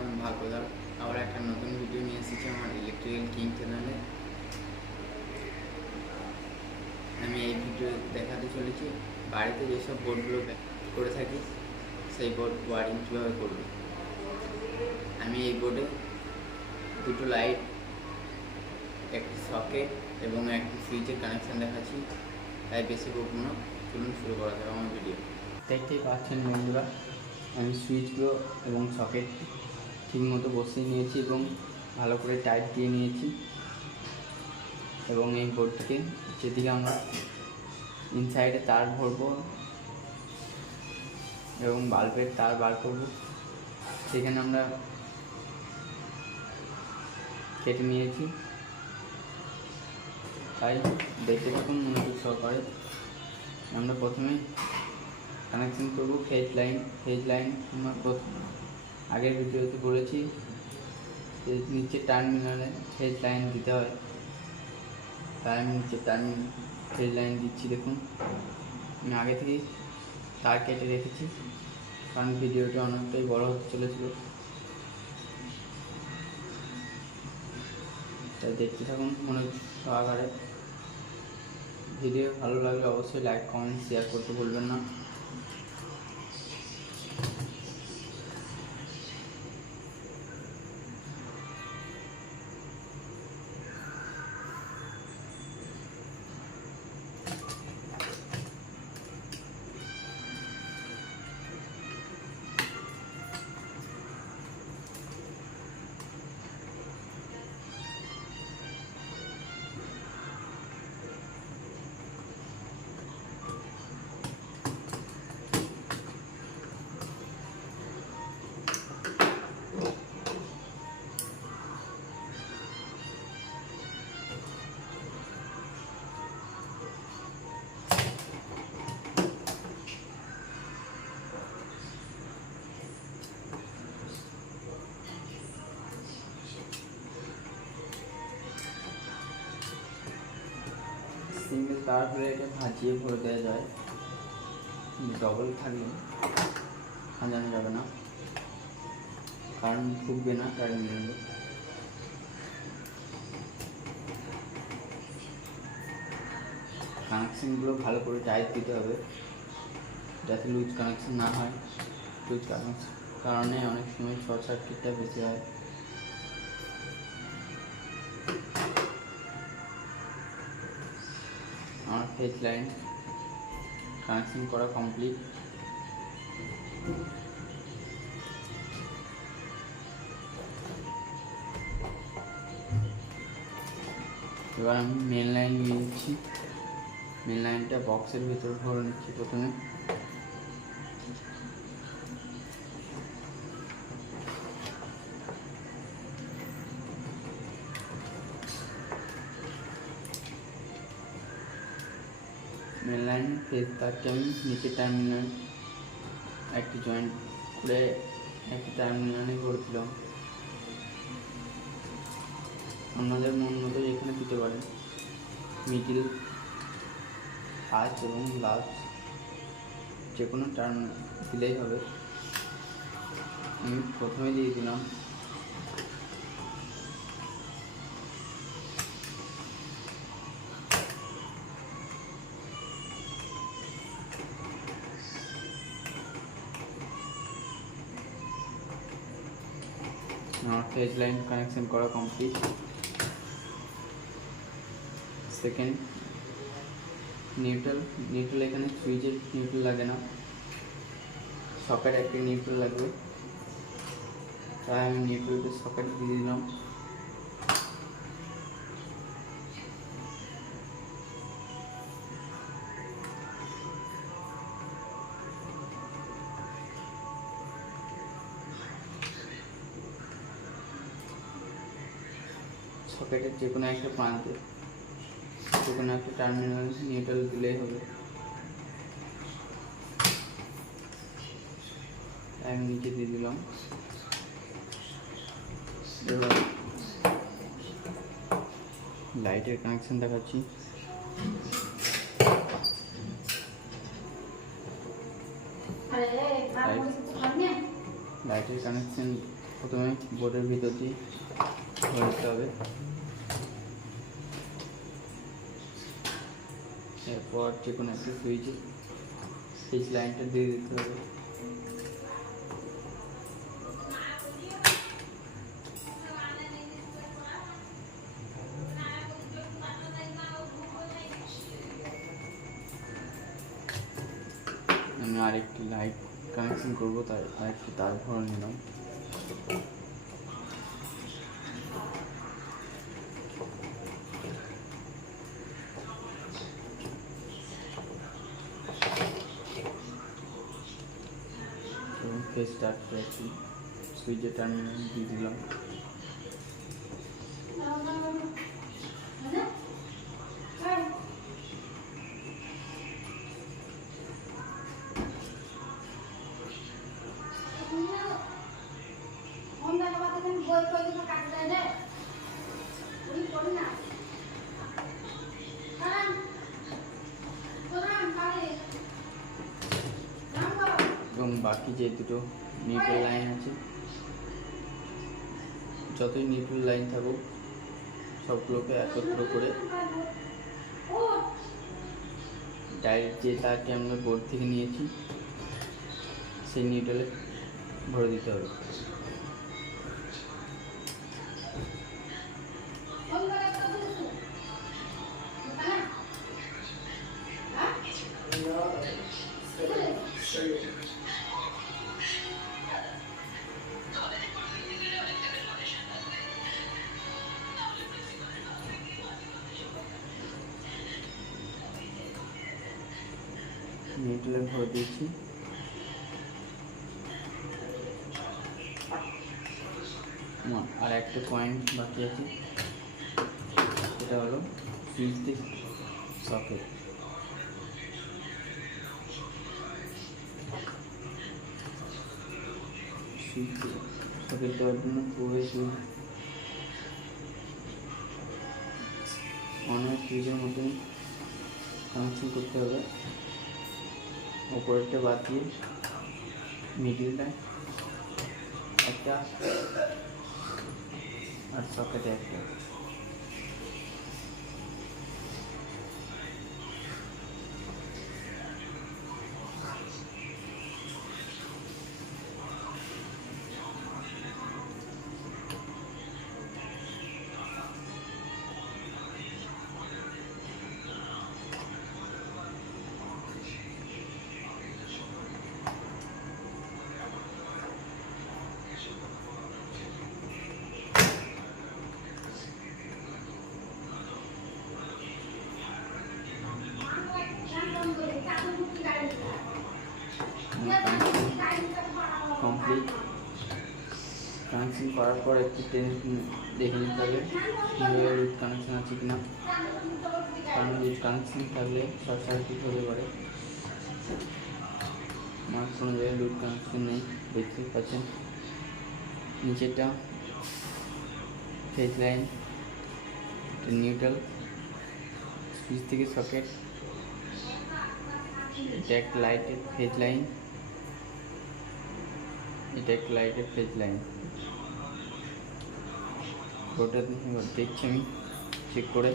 আমি ভাগ্যদার আবার একটা নতুন ভিডিও নিয়ে এসেছি আমার ইলেকট্রিক্যাল কিং চ্যানেলে। আমি এই ভিডিও দেখাতে চলেছি বাড়িতে যেসব বোর্ডগুলো করে থাকি সেই বোর্ড ওয়ারিং কীভাবে করব। আমি এই বোর্ডে দুটো লাইট, একটি সকেট এবং একটি সুইচের কানেকশান দেখাচ্ছি, তাই বেশি বকবো না, চলুন শুরু করা যাবে আমার ভিডিও। দেখতেই পাচ্ছেন বন্ধুরা, আমি সুইচগুলো এবং সকেট ঠিকমতো বসিয়ে নিয়েছি এবং ভালো করে টাইট দিয়ে নিয়েছি। এবং এই বোর্ডটিকে যেদিকে আমরা ইনসাইডে তার ভরবো এবং বাল্বের তার বার করব, সেখানে আমরা কেটে নিয়েছি। তাই দেখতে থাকুন মনোযোগ সহকারে। আমরা প্রথমে কানেকশন করব ফেজ লাইন আমরা আগের ভিডিওতে বলেছি যে নিচে টার্মিনালে ফেজ লাইন দিতে হয়, তাই আমি নিচে ফেজ লাইন দিচ্ছি। দেখুন আমি আগে থেকেই তার কেটে রেখেছি, কারণ ভিডিওটা অনেকটাই বড় হতে চলেছিল। তাই দেখতে থাকুন মনোযোগ সহকারে। ভিডিও ভালো লাগলে অবশ্যই লাইক, কমেন্ট, শেয়ার করতে ভুলবেন না। সিঙ্গেল তার হলে এটা ভাজিয়ে ভরে দেওয়া যায়, ডবল থাকলে ভাজানো যাবে না, কারণ ঢুকবে না টার্মিনালে। কানেকশানগুলো ভালো করে টাইট দিতে হবে যাতে লুজ কানেকশান না হয়। লুজ কানেকশান কারণে অনেক সময় শর্ট সার্কিটটা বেশি হয়। আমার ফেজ লাইন কানেকশন করা কমপ্লিট। এবার আমি মেন লাইন নিয়ে নিচ্ছি। মেন লাইনটা বক্সের ভিতর ভরে নিচ্ছি প্রথমে। মেন লাইন ফেজ তারকে আমি নিচে টার্মিনাল একটি জয়েন্ট করে একটি টার্মিনালে করে দিলাম। আপনাদের মন মতো এখানে দিতে পারেন, মিডিল, ফার্স্ট এবং লাস্ট যে কোনো টার্মিনাল দিলেই হবে। আমি প্রথমে দিয়ে দিলাম। আমার ফেজ লাইন কানেকশন করা কমপ্লিট। সেকেন্ড নিউট্রাল এখানে সুইচের নিউট্রাল লাগে না, সকেট একটি নিউট্রাল লাগবে, তাই আমি নিউট্রালকে সকেট দিয়ে দিলাম। সকেটের যে কোনো একটা প্রান্তে যে কোনো একটা টার্মিনাল নিউট্রাল দিলেই হবে। আমি নিচে দিয়ে দিলাম। এবার লাইটের কানেকশন দেখাচ্ছি। লাইটের কানেকশন প্রথমে বোর্ডের ভিতর দিয়ে ভরে দিতে হবে, এরপর যে কোনো একটা সুইচে এই লাইনটা দিয়ে দিতে হবে। আমি আরেকটি লাইট কানেকশন করবো, তাই আরেকটি তার ভরে নিলাম। স্টার্ট করেছি, সুইচে টার্মিনাল দিয়ে দিলাম। এবং বাকি যে দুটো নিউট্রাল লাইন আছে, যতই নিউট্রাল লাইন থাকুক সবগুলোকে একত্র করে ডাইরেক্ট যে তারটি আমরা বোর্ড থেকে নিয়েছি সেই নিউট্রালে ভরে দিতে হবে। নিউট্রালে ভরে দিয়েছি। আর একটা পয়েন্ট বাকি আছে, সেটা হলো সুইচ থেকে সকেট। সুইচ সকেট দেওয়ার জন্য পুরো সুইচ অনেক সুইচের মতন কানেকশন করতে হবে। উপরেরটা বাদ দিয়ে মিডিলটা একটা আর সকেটে একটা। কমপ্লিট কানেকশন করার পর একটি টেনে দেখে নিতে হবে কীভাবে লুজ কানেকশন আছে কিনা, কারণ লুজ কানেকশন থাকলে শর্ট সার্কিট হতে পারে। আমার কোনো জায়গায় লুজ কানেকশন নেই, দেখতে পাচ্ছেন। নিচেরটা ফেজ লাইন, নিউট্রাল, সুইচ থেকে সকেট, এটা একটা লাইটের ফেজ লাইন, এটা একটা লাইটের ফেজ লাইন। ওটা দেখছি আমি চেক করে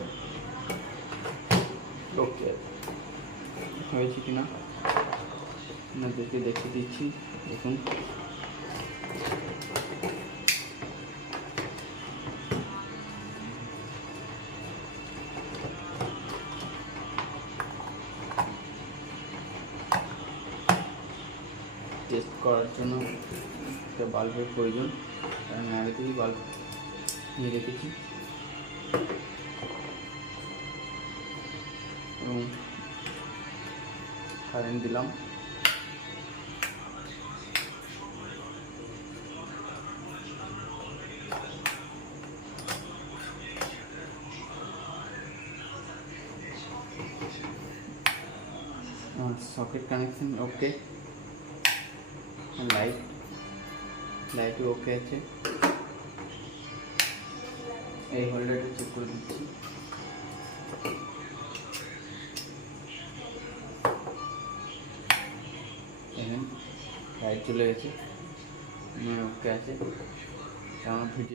ওকে হয়েছে কিনা আপনাদেরকে দেখে দিচ্ছি। দেখুন টেস্ট করার জন্য একটা বাল্বের প্রয়োজন, কারণ আগে থেকেই বাল্ব নিয়ে রেখেছি। এবং কারেন্ট দিলাম। সকেট কানেকশন ওকে, লাইটও ওকে আছে। এই হোল্ডারটা চেক করে দিচ্ছি। দেখেন লাইট চলে গেছে, ওকে আছে। আমার ভিডিও